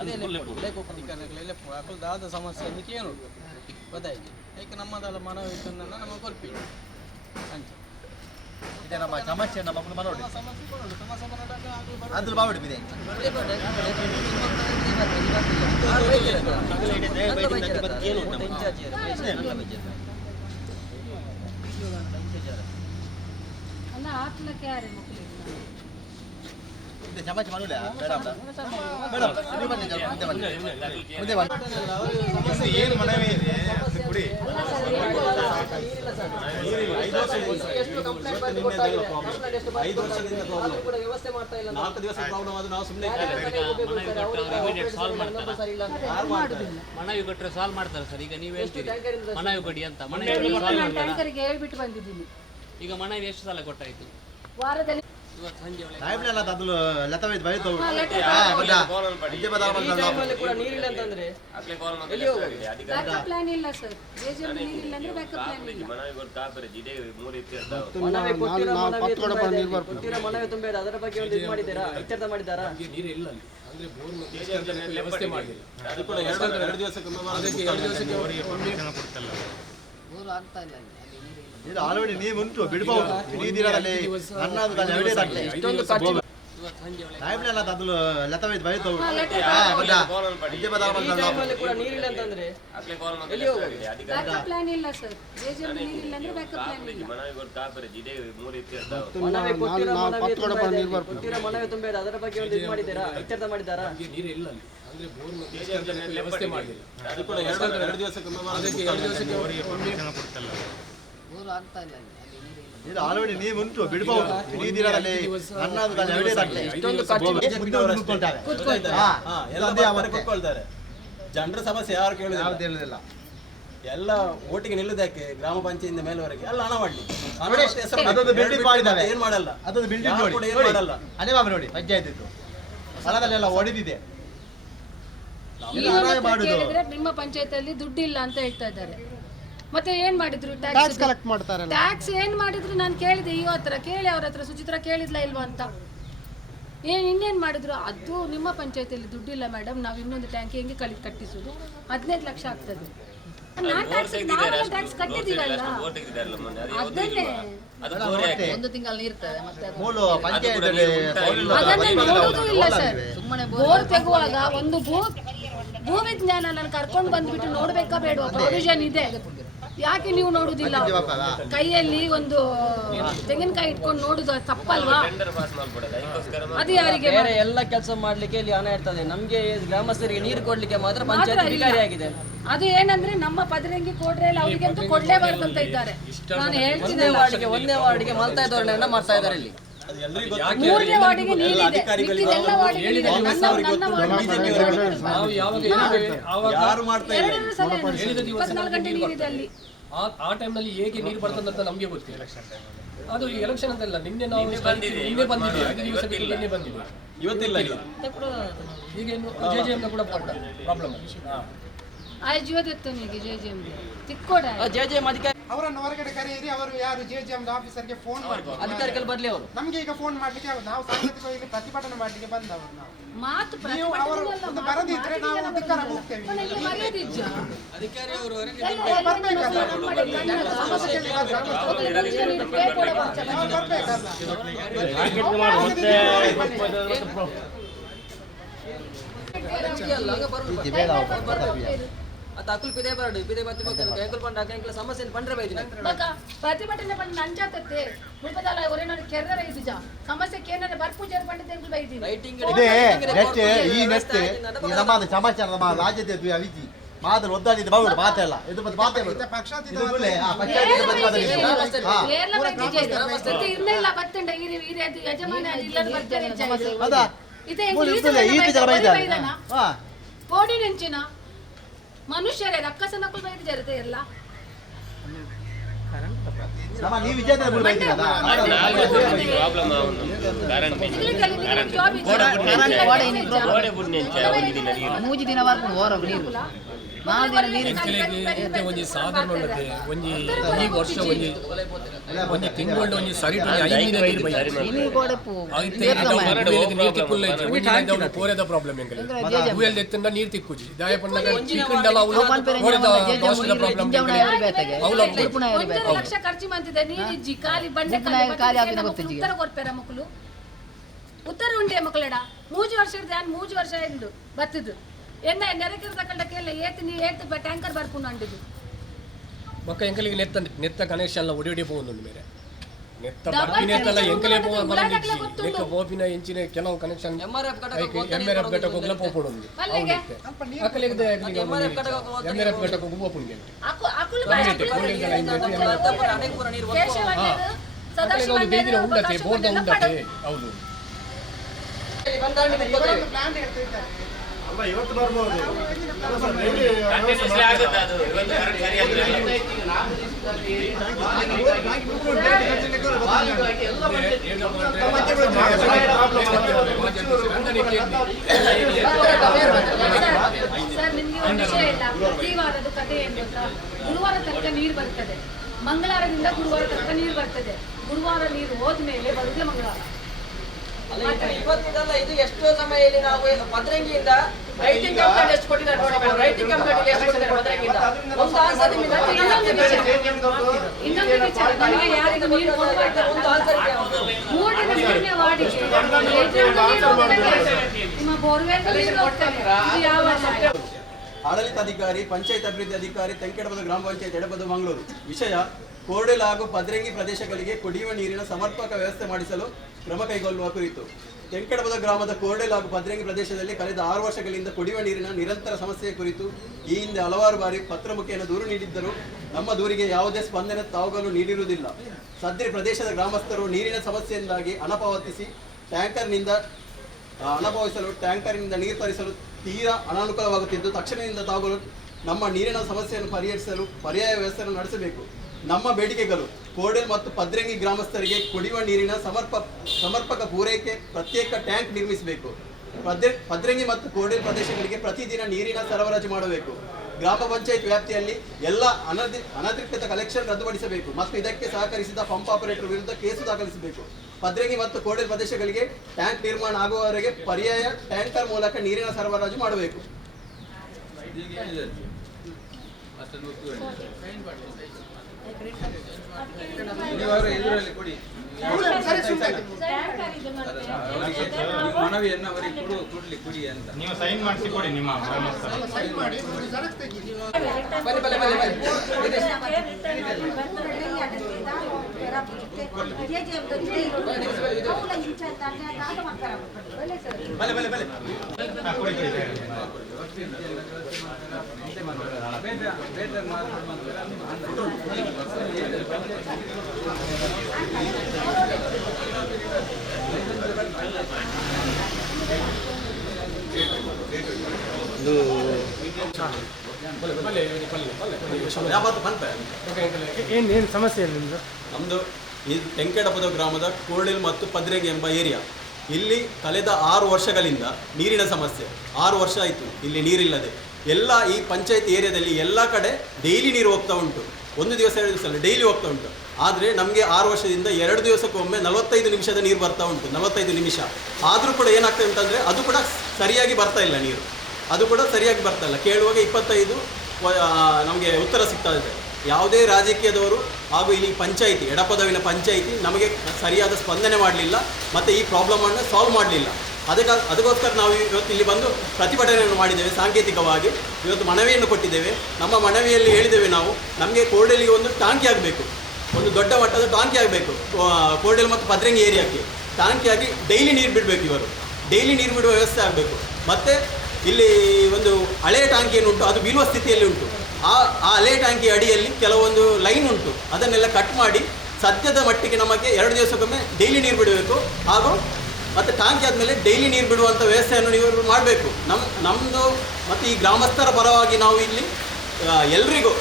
ಅದೇ ಅಕಲ್ ದಾದ ಸಮಸ್ಯೆ ಅದಕ್ಕೆ ಏನು ಗೊತ್ತಾಯ್ತು ಯಾಕೆ ನಮ್ಮದೆಲ್ಲ ಮನವಿದ್ದನ್ನು ನಮಗೆ ಕೊಲ್ಪಿ ಅಂಚೆ ಇದೆ ನಮ್ಮ ಸಮಸ್ಯೆ ನಮ್ಮ ಮನೋಡಿ ಸಮಸ್ಯೆ ಕೊಡೋದು ಸಮಸ್ಯೆ ಬರೋದಾಗ ಅದ್ರ ಬಾವಿಡಿದೆ ಅಲ್ಲ ಹಾಕ್ಲಕ್ಕೆ ಯಾರೇ ಮಕ್ಕಳಿಗೆ ಸಮಸ್ಯೆ ಮಾಡಲ್ಲ ಮೇಡಮ್ ಮೇಡಮ್ ನೀವು ಬನ್ನಿ ಮುಂದೆ ಬನ್ನಿ ಏನು ಮನವಿ ಇದೆ ಕುಡಿ ವ್ಯವಸ್ಥೆ ಮಾಡ್ತಾ ಇಲ್ಲ 4 ದಿವಸ ಪ್ರಾಬ್ಲಮ್ ಅದು ನಾವು ಸುಮ್ಮನೆ ಮನವಿ ಕೊಟ್ಟರೆ ಸಾಲ್ವ್ ಮಾಡ್ತಾರೆ ಸರ್. ಈಗ ನೀವು ಹೇಳ್ತೀರಿ ಮನವಿ ಕೊಡಿ ಅಂತ, ಟ್ಯಾಂಕರಿಗೆ ಹೇಳ್ಬಿಟ್ಟು ಬಂದಿದ್ದೀನಿ. ಈಗ ಮನವಿ ಎಷ್ಟು ಸಲ ಕೊಟ್ಟಾಯ್ತು? ವಾರದಲ್ಲಿ ಇವತ್ತು ಸಂಜೆ ಒಳಗೆ ಟೈಮ್ನೆಲ್ಲ ಅದನ್ನು ಲತವೇ ಬೈತು ಕೂಡ ನೀರಿಲ್ಲ ಅಂತಂದ್ರೆ ಬ್ಯಾಕಪ್ ಪ್ಲಾನ್ ಇಲ್ಲ ಸರ್. ಜೆಜೆಎಂ ನೀರಿಲ್ಲ ಅಂದ್ರೆ ಬ್ಯಾಕಪ್ ಪ್ಲಾನ್ ಇಲ್ಲ. ಮನವಿ ತುಂಬ ಇದೆ, ಅದರ ಬಗ್ಗೆ ಒಂದು ಇದು ಮಾಡಿದ್ದೀರಾ, ಎಚ್ಚರಿಕೆ ಮಾಡಿದ್ದಾರಾ? ನೀರು ಇಲ್ಲ ಅಲ್ಲಿ ಅಂದ್ರೆ ಬೋರ್ ವ್ಯವಸ್ಥೆ ಮಾಡಿಲ್ಲ. ಅದು ಕೂಡ 2 ದಿವಸಕ್ಕೆ ಅದಕ್ಕೆ 2 ದಿವಸಕ್ಕೆ ಅವರಿಗೆ ಪರ್ಮಿಷನ್ ಕೊಡ್ತಲ್ಲ. ಬೋರ್ ಆಗ್ತಾ ಇಲ್ಲ ಇದು ಆಲ್ರೆಡಿ ನೀವು ಉಂಟು ಬಿಡಬಹುದು ನೀರಿನಲ್ಲಿ ಅನ್ನದು ತಾನೆ ಎವಡೆ ತಾನೆ ಇಷ್ಟೊಂದು ಖರ್ಚು ಇವತ್ತು ಸಂಜೆ ಒಳಗೆ ಟೈಮ್ನೆಲ್ಲ ಅದನ್ನು ಲತವೇ ಬೈತು ಕೂಡ ನೀರಿಲ್ಲ ಅಂತಂದ್ರೆ ಬ್ಯಾಕಪ್ ಪ್ಲಾನ್ ಇಲ್ಲ ಸರ್. ಜೆಜೆಎಂ ನೀರಿಲ್ಲ ಅಂದ್ರೆ ಬ್ಯಾಕಪ್ ಪ್ಲಾನ್ ಇಲ್ಲ. ಮನವಿ ತುಂಬ ಇದೆ, ಅದರ ಬಗ್ಗೆ ಒಂದು ಇದು ಮಾಡಿದ್ದೀರಾ, ಎಚ್ಚರಿಕೆ ಮಾಡಿದ್ದಾರಾ? ನೀರು ಇಲ್ಲ ಅಲ್ಲಿ ಅಂದ್ರೆ ಬೋರ್ ವ್ಯವಸ್ಥೆ ಮಾಡಿಲ್ಲ. ಅದು ಕೂಡ 2 ದಿವಸಕ್ಕೆ ಅದಕ್ಕೆ 2 ದಿವಸಕ್ಕೆ ಅವರಿಗೆ ಪರ್ಮಿಷನ್ ಕೊಡ್ತಲ್ಲ. ಬೋರ್ ಆಗ್ತಾ ಇಲ್ಲ ಇದು ಆಲ್ರೆಡಿ ನೀವು ಉಂಟು ಬಿಡಬಹುದು ನೀರಿನಲ್ಲಿ ಅನ್ನದು ತಾನೆ ಎವಡೆ ತಾನೆ ಇಷ್ಟೊಂದು ಖರ್ಚು ಕೂತ್ಕೊಳ್ತಾರೆ. ಜನರ ಸಮಸ್ಯೆ ಯಾರು ಕೇಳುವುದಿಲ್ಲ. ಎಲ್ಲ ಓಟಿಗೆ ನಿಲ್ಲುವುದಕ್ಕೆ ಗ್ರಾಮ ಪಂಚಾಯತಿಯಿಂದ ಮೇಲ್ವರೆಗೆ ಎಲ್ಲ ಹಣ ಮಾಡಲಿ. ಅದೊಂದು ಬಿಲ್ಡಿಂಗ್ ಮಾಡಿದ್ದಾರೆ, ಏನ್ ಮಾಡಲ್ಲ, ಅದೊಂದು ಬಿಲ್ಡಿಂಗ್ ಯಾರು ಕೂಡ ಏನ್ ಮಾಡಲ್ಲ. ಅದೇ ಬಾಬು ನೋಡಿ ಪಂಚಾಯತ್ ಇತ್ತು ಸ್ಥಳದಲ್ಲೆಲ್ಲ ಒಡೆದಿದೆ. ಕೇಳಿದ್ರೆ ನಿಮ್ಮ ಪಂಚಾಯತಿಯಲ್ಲಿ ದುಡ್ಡಿಲ್ಲ ಅಂತ ಹೇಳ್ತಾ ಇದ್ದಾರೆ. ಮತ್ತೆ ಏನ್ ಮಾಡಿದ್ರು? ಟ್ಯಾಕ್ಸ್ ಕಲೆಕ್ಟ್ ಮಾಡ್ತಾರೆ. ಟ್ಯಾಕ್ಸ್ ಏನ್ ಮಾಡಿದ್ರು ನಾನು ಕೇಳಿದೆ ಇವ ಹತ್ರ, ಕೇಳಿ ಅವ್ರ ಹತ್ರ, ಸುಚಿತ್ರ ಕೇಳಿದ್ಲ ಇಲ್ವಾ ಅಂತ. ಇನ್ನೇನ್ ಮಾಡಿದ್ರು? ಅದು ನಿಮ್ಮ ಪಂಚಾಯತಿಯಲ್ಲಿ ದುಡ್ಡಿಲ್ಲ ಮೇಡಮ್, ನಾವು ಇನ್ನೊಂದು ಟ್ಯಾಂಕ್ ಹೆಂಗೆ ಕಟ್ಟಿಸುದು, 15 ಲಕ್ಷ ಆಗ್ತದೆ. ಟ್ಯಾಕ್ಸ್ ಕಟ್ಟಿದ್ದೀರಲ್ಲ, ಅದನ್ನೇ ಒಂದು ತಿಂಗಳು ಇರ್ತದೆ ಮತ್ತೆ ಅದನ್ನೇ ನೋಡುದು ಇಲ್ಲ ಸರ್. ಬೋರ್ ತೆಗುವಾಗ ಒಂದು ಭೂ ವಿಜ್ಞಾನ ನಾನು ಕರ್ಕೊಂಡು ಬಂದ್ಬಿಟ್ಟು ನೋಡ್ಬೇಕಾ ಬೇಡವಾ? ಪ್ರೊವಿಷನ್ ಇದೆ, ಯಾಕೆ ನೀವು ನೋಡುದಿಲ್ಲ? ಕೈಯಲ್ಲಿ ಒಂದು ತೆಂಗಿನಕಾಯಿ ಇಟ್ಕೊಂಡು ನೋಡುದು ತಪ್ಪಲ್ವಾ? ಅದು ಯಾರಿಗೆ? ಬೇರೆ ಎಲ್ಲ ಕೆಲಸ ಮಾಡ್ಲಿಕ್ಕೆ ಇಲ್ಲಿ ಹಣ ಇರ್ತದೆ, ನಮ್ಗೆ ಗ್ರಾಮಸ್ಥರಿಗೆ ನೀರು ಕೊಡ್ಲಿಕ್ಕೆ ಮಾತ್ರ ಪಂಚಾಯತ್ ಅಧಿಕಾರಿಯಾಗಿದೆ. ಅದು ಏನಂದ್ರೆ ನಮ್ಮ ಪದರಂಗಿ ಕೋಡ್ರೆಯಲ್ಲಿ ಅವರಿಗಂತೂ ಕೊಡ್ಲೇಬಾರ್ದು ಅಂತ ಇದ್ದಾರೆ. ನಾನು ಹೇಳ್ತೀನಿ, ಒಂದೇ ವಾರ್ಡಿಗೆ ಮಲ್ತಾ ಧೋರಣೆಯನ್ನ ಮಾಡ್ತಾ ಇದ್ದಾರೆ ಇಲ್ಲಿ. 3ನೇ ವಾರ್ಡಿಗೆ ನೀರಿದೆ, ಮಿಕ್ಕಿದೆಲ್ಲ ವಾರ್ಡಿಗೆ ನೀರಿದೆ. ನನ್ನ ವಾರ್ಡ್ 24 ಗಂಟೆ ನೀರಿದೆ ಅಲ್ಲಿ. ಆ ಟೈಮ್ನಲ್ಲಿ ಹೇಗೆ ನೀರು ಬರ್ತದೆ ಅಂತ ನಮಗೆ ಗೊತ್ತಿಲ್ಲ. ಅದು ಈ ಎಲೆಕ್ಷನ್ ಅಂತಲ್ಲ, ನಿನ್ನೆ ನಾವು ನಿನ್ನೆ ಬಂದಿದೆ, 5 ದಿವಸ ಬಿಟ್ಟು ನಿನ್ನೆ ಬಂದಿದೆ, ಇವತ್ತಿಲ್ಲ. ಈಗ ಇನ್ನು ಜೆಜೆಎಂ ಕೂಡ ಪ್ರಾಬ್ಲಮ್. ಜೀವದತ್ತನಿಗೆ ಜೆಜೆಎಂ ತಿಕ್ಕೋಡ ಜೆಜೆಎಂ ಅಧಿಕಾರಿ ಅವರನ್ನು ಹೊರಗಡೆ ಕರೆಯಿರಿ. ಅವರು ಯಾರು ಜೆಜೆಎಂ ಆಫೀಸರ್ಗೆ ಫೋನ್ ಮಾಡಿ, ಅಧಿಕಾರಿಗಳು ಬರ್ಲಿ. ಅವರು ನಮ್ಗೆ ಈಗ ಫೋನ್ ಮಾಡ್ಲಿಕ್ಕೆ ಆಗುದು. ನಾವು ಸಾಂಸ್ಕೃತಿಕ ಇಲ್ಲಿ ಪ್ರತಿಭಟನೆ ಮಾಡ್ಲಿಕ್ಕೆ ಬಂದವರು. ನಾವು ಮಾತು ನೀವು ಅವರು ಒಂದು ಬರದಿದ್ರೆ ನಾವು ಧಿಕ್ಕಾರ ಹೋಗ್ತೇವೆ. ಅಧಿಕಾರಿ ಅವರು ಪ್ರತಿಭಟನೆ ಬಂದು ನಂಜಾತತ್ತೆ ಮುಲ್ಪದಾಲ ಒರೆನಾಡು ಕೆರ್ರ ಇದ್ದ ಸಮಸ್ಯೆಗೆ ಏನಾರ ಬರ್ಪೂಜಾರ ಪಂಡಿತ ಬೈದಿನಿ ಇದೆ ನೆಟ್ ಈ ನೆಟ್ ಈ ಸಮಾಜ ಸಮಾಚಾರ ನಮ್ಮ ರಾಜ್ಯದ ಅವಿಜಿ ಮಾತ್ರ ಒದ್ದಾಡಿದ ಬಾವುಡು ಮಾತೆಲ್ಲ ಇದು ಮತ್ತೆ ಮಾತೆ ಪಕ್ಷಾತೀತ ಇರ್ಲಿಲ್ಲ ಬತ್ತಂಡ ಯಜಮಾನ ಇಲ್ಲ ಬರ್ತಾರೆ ಅದ ಕೋಡಿ ನೆಂಚಿನ ಮನುಷ್ಯರೇ ರಕ್ಕಸ ನಕಲು ಬೈದು ಜರತೆ ಎಲ್ಲ ನೀವು ವಿಜಯದ ಮೂಜಿ ದಿನ ಬರ್ಕೊಂಡು ಓರ ಎಂಕಲೆಗೆ ಒಂಜಿ ಸಾಧಾರಣ ಉಳ್ಳತೆ ಒಂಜಿ ಈ ವರ್ಷ ಒಂಜಿ ತಿಂಗಳು ಒಂಜಿ ಸರಿಟ್ ಐದು ನೀರು ಕೋರೆದ ಪ್ರಾಬ್ಲಮ್ ಎಂಕಲೆ ಎತ್ತಿಂದ ನೀರು ತಿಕ್ಕುಜಿ ದಾಯ ಪಂಡ ಪ್ರಾಬ್ಲಮ್ 1 ಲಕ್ಷ ಖರ್ಚು ಮಾಡ್ತಿದ್ದೆ ನೀರಿಜ್ಜಿ ಖಾಲಿ ಬಂಡೆ ಉತ್ತರ ಕೊಡ್ಪೇರ ಮಕ್ಕಳು ಉತ್ತರ ಉಂಡೆ ಮಕ್ಕಳಡ 3 ವರ್ಷ ಧ್ಯಾನ್ 3 ವರ್ಷ ಎಂದು ಬತ್ತದು ಎನ್ನ ನೆರಕಿರ ತಕೊಂಡಕ್ಕೆಲ್ಲ ಏತು ಟ್ಯಾಂಕರ್ ಬರ್ಕೊಂಡು ಅಂಡಿದ್ದು ಮಕ್ಕ ಎಂಕಲಿಗೆ ನೆತ್ತ ಕನೆಕ್ಷನ್ ಒಡಿ ಹೋಗುದು ಮೇರೆ ನೆತ್ತ ಬರ್ಪಿನ ಎತ್ತಲ್ಲ ಎಂಕಲೇ ನೆಕ್ಕ ಬೋಪಿನ ಎಂಚಿನ ಕೆಲವು ಕನೆಕ್ಷನ್ MRF ಘಟಕ ಹೋಗಲ ಪೋಪುಡು ఉంది ಅಕಲಿಗೆ MRF ಘಟಕ ಹೋಗುಪುಂಗೆ ಅಕುಲು ಸದಾಶಿವ ದೇವಿನ ಉಂಡತೆ ಬೋರ್ದ ಉಂಡತೆ ಹೌದು ಪ್ಲಾನ್ ಹೇಳ್ತಿದ್ದಾರೆ ಅಲ್ಲ ಇವತ್ತು ಬರ್ಬೋದು ಸರ್ ನಿಮ್ಗೆ ಒಂದು ವಿಷಯ ಇಲ್ಲ ಪ್ರತಿ ವಾರದ ಕಥೆ ಏನು ಗೊತ್ತಾ ಗುರುವಾರ ತನಕ ನೀರು ಬರ್ತದೆ ಮಂಗಳವಾರದಿಂದ ಗುರುವಾರ ತನಕ ನೀರು ಬರ್ತದೆ ಗುರುವಾರ ನೀರು ಹೋದ್ಮೇಲೆ ಬರುದೇ ಮಂಗಳವಾರ ಇವತ್ತಿದಲ್ಲ ಇದು ಎಷ್ಟೋ ಸಮಯದಲ್ಲಿ ನಾವು ಪದ್ರಂಗಿಯಿಂದ ರೈಟಿಂಗ್ ಕಂಪ್ಲೇಂಟ್ ಎಷ್ಟು ಕೊಟ್ಟಿದ್ದಾರೆ ನೋಡಿ ಮೇಡಮ್ ರೈಟಿಂಗ್ ಕಂಪ್ಲೇಂಟ್ ಎಷ್ಟು ಕೊಟ್ಟಿದ್ದಾರೆ ಪದ್ರಂಗಿಯಿಂದ ಒಂದು ಆನ್ಸರ್ ನಿಮಗೆ ಇನ್ನೊಂದು ವಿಚಾರ ನನಗೆ ಯಾರಿಗೂ ನೀರು ಕೊಡಬಾರ್ದು ಒಂದು ಆನ್ಸರ್ ಇದೆ ಮೂಡಿನ ಸೈನ್ಯ ವಾಡಿಕೆ ನಿಮ್ಮ ಬೋರ್ವೆಲ್ ನೀರು ಹೋಗ್ತದೆ ಇದು ಯಾವ ನ್ಯಾಯ? ಆಡಳಿತಾಧಿಕಾರಿ ಪಂಚಾಯತ್ ಅಭಿವೃದ್ಧಿ ಅಧಿಕಾರಿ ತೆಂಕೆಡಬದ ಗ್ರಾಮ ಪಂಚಾಯತ್ ಎಡಬದ ಮಂಗಳೂರು. ವಿಷಯ ಕೋರ್ಡೆಲ್ ಹಾಗೂ ಪದ್ರಂಗಿ ಪ್ರದೇಶಗಳಿಗೆ ಕುಡಿಯುವ ನೀರಿನ ಸಮರ್ಪಕ ವ್ಯವಸ್ಥೆ ಮಾಡಿಸಲು ಕ್ರಮ ಕೈಗೊಳ್ಳುವ ಕುರಿತು. ತೆಂಕೆಡಬದ ಗ್ರಾಮದ ಕೋರ್ಡೆಲ್ ಹಾಗೂ ಪದ್ರಂಗಿ ಪ್ರದೇಶದಲ್ಲಿ ಕಳೆದ 6 ವರ್ಷಗಳಿಂದ ಕುಡಿಯುವ ನೀರಿನ ನಿರಂತರ ಸಮಸ್ಯೆಯ ಕುರಿತು ಈ ಹಿಂದೆ ಹಲವಾರು ಬಾರಿ ಪತ್ರ ಮುಖೇನ ದೂರು ನೀಡಿದ್ದರೂ ನಮ್ಮ ದೂರಿಗೆ ಯಾವುದೇ ಸ್ಪಂದನೆ ತಾವುಗಳು ನೀಡಿರುವುದಿಲ್ಲ. ಸದ್ಯ ಪ್ರದೇಶದ ಗ್ರಾಮಸ್ಥರು ನೀರಿನ ಸಮಸ್ಯೆಯಿಂದಾಗಿ ಟ್ಯಾಂಕರ್ನಿಂದ ನೀರು ತರಿಸಲು ತೀರಾ ಅನಾನುಕೂಲವಾಗುತ್ತಿದ್ದು ತಕ್ಷಣದಿಂದ ತಾವುಗಳು ನಮ್ಮ ನೀರಿನ ಸಮಸ್ಯೆಯನ್ನು ಪರಿಹರಿಸಲು ಪರ್ಯಾಯ ವ್ಯವಸ್ಥೆಯನ್ನು ನಡೆಸಬೇಕು. ನಮ್ಮ ಬೇಡಿಕೆಗಳು ಕೋರ್ಡೆಲ್ ಮತ್ತು ಪದ್ರಂಗಿ ಗ್ರಾಮಸ್ಥರಿಗೆ ಕುಡಿಯುವ ನೀರಿನ ಸಮರ್ಪಕ ಪೂರೈಕೆ ಪ್ರತ್ಯೇಕ ಟ್ಯಾಂಕ್ ನಿರ್ಮಿಸಬೇಕು. ಪದ್ರಂಗಿ ಮತ್ತು ಕೋರ್ಡೆಲ್ ಪ್ರದೇಶಗಳಿಗೆ ಪ್ರತಿದಿನ ನೀರಿನ ಸರಬರಾಜು ಮಾಡಬೇಕು. ಗ್ರಾಮ ಪಂಚಾಯತ್ ವ್ಯಾಪ್ತಿಯಲ್ಲಿ ಎಲ್ಲ ಅನಧಿಕೃತ ಕಲೆಕ್ಷನ್ ರದ್ದುಪಡಿಸಬೇಕು ಮತ್ತು ಇದಕ್ಕೆ ಸಹಕರಿಸಿದ ಪಂಪ್ ಆಪರೇಟರ್ ವಿರುದ್ಧ ಕೇಸು ದಾಖಲಿಸಬೇಕು. ಪದ್ರಂಗಿ ಮತ್ತು ಕೋರ್ಡೆಲ್ ಪ್ರದೇಶಗಳಿಗೆ ಟ್ಯಾಂಕ್ ನಿರ್ಮಾಣ ಆಗುವವರೆಗೆ ಪರ್ಯಾಯ ಟ್ಯಾಂಕರ್ ಮೂಲಕ ನೀರಿನ ಸರಬರಾಜು ಮಾಡಬೇಕು. ಮನವಿಯನ್ನು ಅವರಿಗೆ ಕೊಡಿ ಅಂತ ನೀವು ಸೈನ್ ಮಾಡಿಸಿ ಕೊಡಿ ನಿಮ್ಮ ಏನು ಸಮಸ್ಯೆ ನಿಮ್ಮದು? ನಮ್ಮದು ಈ ತೆಂಕೆಡಪದ ಗ್ರಾಮದ ಕೋರ್ಡೆಲ್ ಮತ್ತು ಪದ್ರಂಗಿ ಎಂಬ ಏರಿಯಾ. ಇಲ್ಲಿ ಕಳೆದ 6 ವರ್ಷಗಳಿಂದ ನೀರಿನ ಸಮಸ್ಯೆ. 6 ವರ್ಷ ಆಯಿತು ಇಲ್ಲಿ ನೀರಿಲ್ಲದೆ. ಎಲ್ಲ ಈ ಪಂಚಾಯತ್ ಏರಿಯಾದಲ್ಲಿ ಎಲ್ಲ ಕಡೆ ಡೈಲಿ ನೀರು ಹೋಗ್ತಾ ಉಂಟು. 1 ದಿವಸ 2 ದಿವಸ ಅಲ್ಲ, ಡೈಲಿ ಹೋಗ್ತಾ ಉಂಟು. ಆದರೆ ನಮಗೆ 6 ವರ್ಷದಿಂದ 2 ದಿವಸಕ್ಕೊಮ್ಮೆ 45 ನಿಮಿಷದ ನೀರು ಬರ್ತಾ ಉಂಟು. 45 ನಿಮಿಷ ಆದರೂ ಕೂಡ ಏನಾಗ್ತಾ ಉಂಟಂದರೆ ಅದು ಕೂಡ ಸರಿಯಾಗಿ ಬರ್ತಾ ಇಲ್ಲ ನೀರು. ಅದು ಕೂಡ ಸರಿಯಾಗಿ ಬರ್ತಾ ಇಲ್ಲ. ಕೇಳುವಾಗ 25 ನಮಗೆ ಉತ್ತರ ಸಿಗ್ತಾ ಇದೆ. ಯಾವುದೇ ರಾಜಕೀಯದವರು ಹಾಗೂ ಇಲ್ಲಿ ಪಂಚಾಯಿತಿ ಎಡಪದವಿನ ಪಂಚಾಯಿತಿ ನಮಗೆ ಸರಿಯಾದ ಸ್ಪಂದನೆ ಮಾಡಲಿಲ್ಲ ಮತ್ತು ಈ ಪ್ರಾಬ್ಲಮನ್ನು ಸಾಲ್ವ್ ಮಾಡಲಿಲ್ಲ. ಅದಕ್ಕೋಸ್ಕರ ನಾವು ಇವತ್ತು ಇಲ್ಲಿ ಬಂದು ಪ್ರತಿಭಟನೆಯನ್ನು ಮಾಡಿದ್ದೇವೆ. ಸಾಂಕೇತಿಕವಾಗಿ ಇವತ್ತು ಮನವಿಯನ್ನು ಕೊಟ್ಟಿದ್ದೇವೆ. ನಮ್ಮ ಮನವಿಯಲ್ಲಿ ಹೇಳಿದ್ದೇವೆ ನಾವು, ನಮಗೆ ಕೋರ್ಡೆಲ್ಗೆ ಒಂದು ಟಾಂಕಿ ಆಗಬೇಕು, ಒಂದು ದೊಡ್ಡ ಮಟ್ಟದ ಟಾಂಕಿ ಆಗಬೇಕು. ಕೋರ್ಡೆಲ್ ಮತ್ತು ಪದ್ರಂಗಿ ಏರಿಯಾಕ್ಕೆ ಟಾಂಕಿಯಾಗಿ ಡೈಲಿ ನೀರು ಬಿಡಬೇಕು. ಇವರು ಡೈಲಿ ನೀರು ಬಿಡುವ ವ್ಯವಸ್ಥೆ ಆಗಬೇಕು. ಮತ್ತು ಇಲ್ಲಿ ಒಂದು ಹಳೆಯ ಟಾಂಕಿ ಏನುಂಟು ಅದು ಬೀಳುವ ಸ್ಥಿತಿಯಲ್ಲಿ ಉಂಟು. ಆ ಹಳೆ ಟ್ಯಾಂಕಿ ಅಡಿಯಲ್ಲಿ ಕೆಲವೊಂದು ಲೈನ್ ಉಂಟು, ಅದನ್ನೆಲ್ಲ ಕಟ್ ಮಾಡಿ ಸದ್ಯದ ಮಟ್ಟಿಗೆ ನಮಗೆ 2 ದಿವಸಕ್ಕೊಮ್ಮೆ ಡೈಲಿ ನೀರು ಬಿಡಬೇಕು. ಹಾಗೂ ಮತ್ತು ಟಾಂಕಿ ಆದಮೇಲೆ ಡೈಲಿ ನೀರು ಬಿಡುವಂಥ ವ್ಯವಸ್ಥೆಯನ್ನು ನೀವು ಮಾಡಬೇಕು. ನಮ್ಮದು ಮತ್ತು ಈ ಗ್ರಾಮಸ್ಥರ ಪರವಾಗಿ ನಾವು ಇಲ್ಲಿ ಎಲ್ರಿಗೂ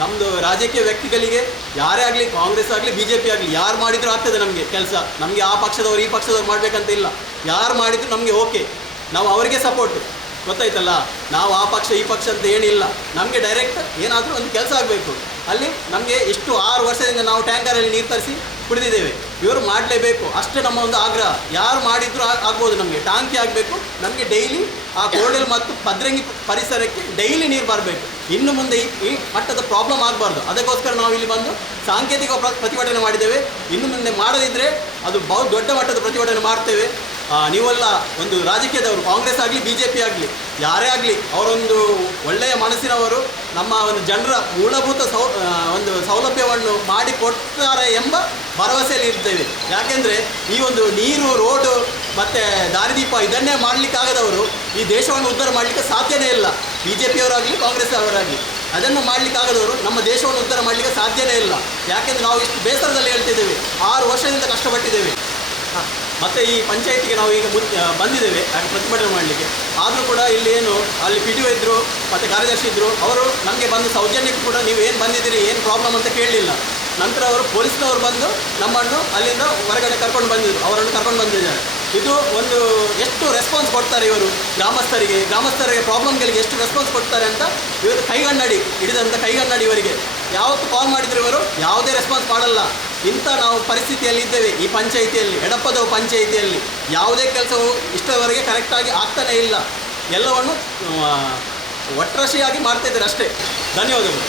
ನಮ್ಮದು ರಾಜಕೀಯ ವ್ಯಕ್ತಿಗಳಿಗೆ ಯಾರೇ ಆಗಲಿ, ಕಾಂಗ್ರೆಸ್ ಆಗಲಿ BJP ಆಗಲಿ, ಯಾರು ಮಾಡಿದರೂ ಆಗ್ತದೆ ನಮಗೆ ಕೆಲಸ. ನಮಗೆ ಆ ಪಕ್ಷದವರು ಈ ಪಕ್ಷದವ್ರು ಮಾಡಬೇಕಂತ ಇಲ್ಲ. ಯಾರು ಮಾಡಿದರೂ ನಮಗೆ ಓಕೆ, ನಾವು ಅವರಿಗೆ ಸಪೋರ್ಟು. ಗೊತ್ತಾಯ್ತಲ್ಲ, ನಾವು ಆ ಪಕ್ಷ ಈ ಪಕ್ಷ ಅಂತ ಏನಿಲ್ಲ. ನಮಗೆ ಡೈರೆಕ್ಟ್ ಏನಾದರೂ ಒಂದು ಕೆಲಸ ಆಗಬೇಕು. ಅಲ್ಲಿ ನಮಗೆ ಇಷ್ಟು 6 ವರ್ಷದಿಂದ ನಾವು ಟ್ಯಾಂಕರಲ್ಲಿ ನೀರು ತರಿಸಿ ಕುಡಿದಿದ್ದೇವೆ. ಇವರು ಮಾಡಲೇಬೇಕು, ಅಷ್ಟೇ ನಮ್ಮ ಒಂದು ಆಗ್ರಹ. ಯಾರು ಮಾಡಿದರೂ ಆಗ್ಬೋದು. ನಮಗೆ ಟಾಂಕಿ ಆಗಬೇಕು. ನಮಗೆ ಡೈಲಿ ಆ ಕೋರ್ಡೆಲ್ ಮತ್ತು ಪದ್ರಂಗಿ ಪರಿಸರಕ್ಕೆ ಡೈಲಿ ನೀರು ಬರಬೇಕು. ಇನ್ನು ಮುಂದೆ ಈ ಮಟ್ಟದ ಪ್ರಾಬ್ಲಮ್ ಆಗಬಾರ್ದು. ಅದಕ್ಕೋಸ್ಕರ ನಾವು ಇಲ್ಲಿ ಬಂದು ಸಾಂಕೇತಿಕ ಪ್ರತಿಭಟನೆ ಮಾಡಿದ್ದೇವೆ. ಇನ್ನು ಮುಂದೆ ಮಾಡದಿದ್ದರೆ ಅದು ಬಹು ದೊಡ್ಡ ಮಟ್ಟದ ಪ್ರತಿಭಟನೆ ಮಾಡ್ತೇವೆ. ನೀವೆಲ್ಲ ಒಂದು ರಾಜಕೀಯದವರು, ಕಾಂಗ್ರೆಸ್ ಆಗಲಿ ಬಿ ಜೆ ಪಿ ಆಗಲಿ ಯಾರೇ ಆಗಲಿ, ಅವರೊಂದು ಒಳ್ಳೆಯ ಮನಸ್ಸಿನವರು ನಮ್ಮ ಒಂದು ಜನರ ಮೂಲಭೂತ ಒಂದು ಸೌಲಭ್ಯವನ್ನು ಮಾಡಿಕೊಡ್ತಾರೆ ಎಂಬ ಭರವಸೆಯಲ್ಲಿ ಇರ್ತೇವೆ. ಯಾಕೆಂದರೆ ಈ ಒಂದು ನೀರು, ರೋಡು ಮತ್ತು ದಾರಿದೀಪ ಇದನ್ನೇ ಮಾಡಲಿಕ್ಕಾಗದವರು ಈ ದೇಶವನ್ನು ಉದ್ಧಾರ ಮಾಡಲಿಕ್ಕೆ ಸಾಧ್ಯನೇ ಇಲ್ಲ. ಬಿ ಜೆ ಪಿಯವರಾಗಲಿ ಕಾಂಗ್ರೆಸ್ ಅವರಾಗಲಿ ಅದನ್ನು ಮಾಡಲಿಕ್ಕಾಗದವರು ನಮ್ಮ ದೇಶವನ್ನು ಉದ್ಧಾರ ಮಾಡಲಿಕ್ಕೆ ಸಾಧ್ಯನೇ ಇಲ್ಲ. ಯಾಕೆಂದರೆ ನಾವು ಇಷ್ಟು ಬೇಸರದಲ್ಲಿ ಹೇಳ್ತಿದ್ದೇವೆ, 6 ವರ್ಷದಿಂದ ಕಷ್ಟಪಟ್ಟಿದ್ದೇವೆ. ಮತ್ತು ಈ ಪಂಚಾಯತಿಗೆ ನಾವು ಈಗ ಬಂದಿದ್ದೇವೆ ಪ್ರತಿಭಟನೆ ಮಾಡಲಿಕ್ಕೆ. ಆದರೂ ಕೂಡ ಇಲ್ಲಿ ಏನು ಅಲ್ಲಿ ಪಿ ಡಿ ಒ ಇದ್ದರು ಮತ್ತು ಕಾರ್ಯದರ್ಶಿ ಇದ್ದರು. ಅವರು ನಮಗೆ ಬಂದು ಸೌಜನ್ಯಕ್ಕೆ ಕೂಡ ನೀವು ಏನು ಬಂದಿದ್ದೀರಿ, ಏನು ಪ್ರಾಬ್ಲಮ್ ಅಂತ ಕೇಳಲಿಲ್ಲ. ನಂತರ ಅವರು ಪೊಲೀಸ್ನವರು ಬಂದು ನಮ್ಮನ್ನು ಅಲ್ಲಿಂದ ಹೊರಗಡೆ ಕರ್ಕೊಂಡು ಬಂದಿದ್ದರು, ಅವರನ್ನು ಕರ್ಕೊಂಡು ಬಂದಿದ್ದಾರೆ. ಇದು ಒಂದು ಎಷ್ಟು ರೆಸ್ಪಾನ್ಸ್ ಕೊಡ್ತಾರೆ ಇವರು ಗ್ರಾಮಸ್ಥರಿಗೆ ಪ್ರಾಬ್ಲಮ್ಗಳಿಗೆ ಎಷ್ಟು ರೆಸ್ಪಾನ್ಸ್ ಕೊಡ್ತಾರೆ ಅಂತ ಇವರು ಕೈಗನ್ನಡಿ ಹಿಡಿದಂಥ ಕೈಗನ್ನಡಿ ಇವರಿಗೆ. ಯಾವತ್ತು ಕಾಲ್ ಮಾಡಿದ್ರು ಇವರು ಯಾವುದೇ ರೆಸ್ಪಾನ್ಸ್ ಮಾಡಲ್ಲ. ಇಂಥ ನಾವು ಪರಿಸ್ಥಿತಿಯಲ್ಲಿ ಇದ್ದೇವೆ. ಈ ಪಂಚಾಯಿತಿಯಲ್ಲಿ, ಎಡಪದ ಪಂಚಾಯಿತಿಯಲ್ಲಿ ಯಾವುದೇ ಕೆಲಸವು ಇಷ್ಟರವರೆಗೆ ಕರೆಕ್ಟಾಗಿ ಆಗ್ತಾನೇ ಇಲ್ಲ. ಎಲ್ಲವನ್ನು ಒಟ್ರಾಶಿಯಾಗಿ ಮಾಡ್ತಾಯಿದ್ದಾರೆ ಅಷ್ಟೇ. ಧನ್ಯವಾದಗಳು.